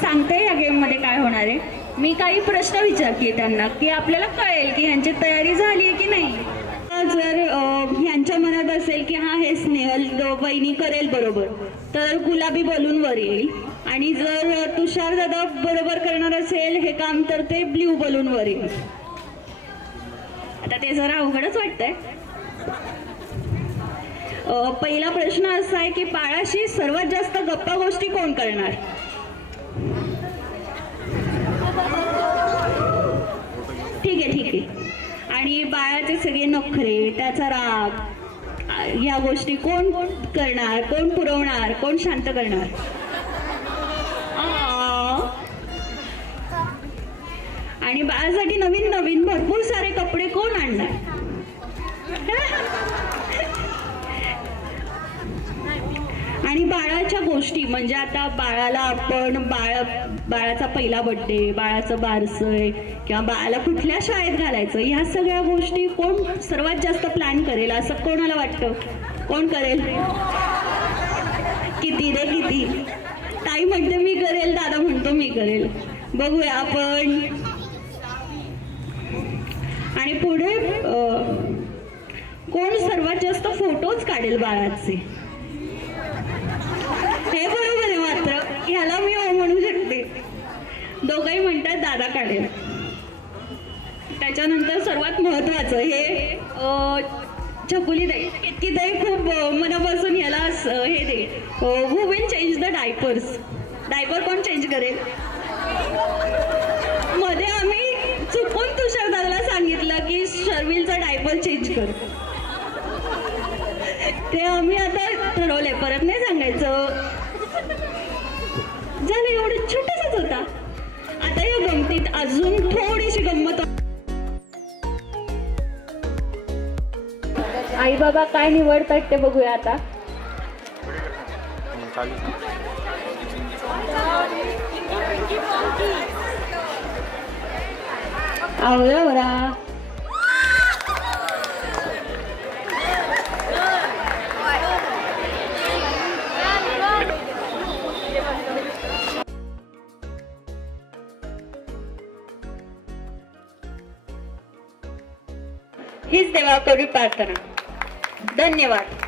सांगते या गेम मध्ये काय होणार आहे। मी काही प्रश्न विचारते त्यांना की आपल्याला कळेल की यांची तयारी झाली आहे की नाही। जर यांच्या मनात असेल की हा हे स्नेहल वहिनी करेल बरोबर, तर गुलाबी बलून वर येईल, आणि जर तुषार दादा बरोबर करणार असेल हे काम, तर ते ब्ल्यू बलून वर येईल। आता ते जरा अवघडच वाटतंय। पहिला प्रश्न असा आहे की बाळाशी सर्वात जास्त गप्पा गोष्टी कोण करणार? ठीक आहे। आणि बाळाचे सगळे नखरे, त्याचा राग, या गोष्टी कोण करणार, कोण पुरवणार, कोण शांत करणार? आणि बाळासाठी नवीन नवीन भरपूर सारे कपडे कोण आणणार? आणि बाळाच्या गोष्टी म्हणजे आता बाळाला आपण बाळाचा पहिला बर्थडे, बाळाचं बारसय किंवा बाळाला कुठल्या शाळेत घालायचं, ह्या सगळ्या गोष्टी कोण सर्वात जास्त प्लॅन करेल असं कोणाला वाटतं? कोण करेल? किती रे किती? ताई म्हणते मी करेल, दादा म्हणतो मी करेल। बघूया आपण। आणि पुढे कोण सर्वात जास्त फोटोज काढेल बाळाचे? हे बरोबर आहे, मात्र ह्याला मी हो म्हणू शकते। दोघंही म्हणतात दादा काढेल। त्याच्यानंतर सर्वात महत्वाचं हे छकुली ताई, इतकी ताई खूप मनापासून ह्याला हे दे, who will change the diapers? Diaper कोण चेंज करेल? मध्ये आम्ही चुकून तुषार दादाला सांगितलं की शर्विलचा डायपर चेंज कर, ते आम्ही आता ठरवलंय, परत नाही सांगायचं। झालं, एवढं छोटसच होता। आता या गमतीत अजून थोडीशी गंमत। आई बाबा काय निवडतात ते बघूया आता। आवरा हीच देवाकडे प्रार्थना। धन्यवाद।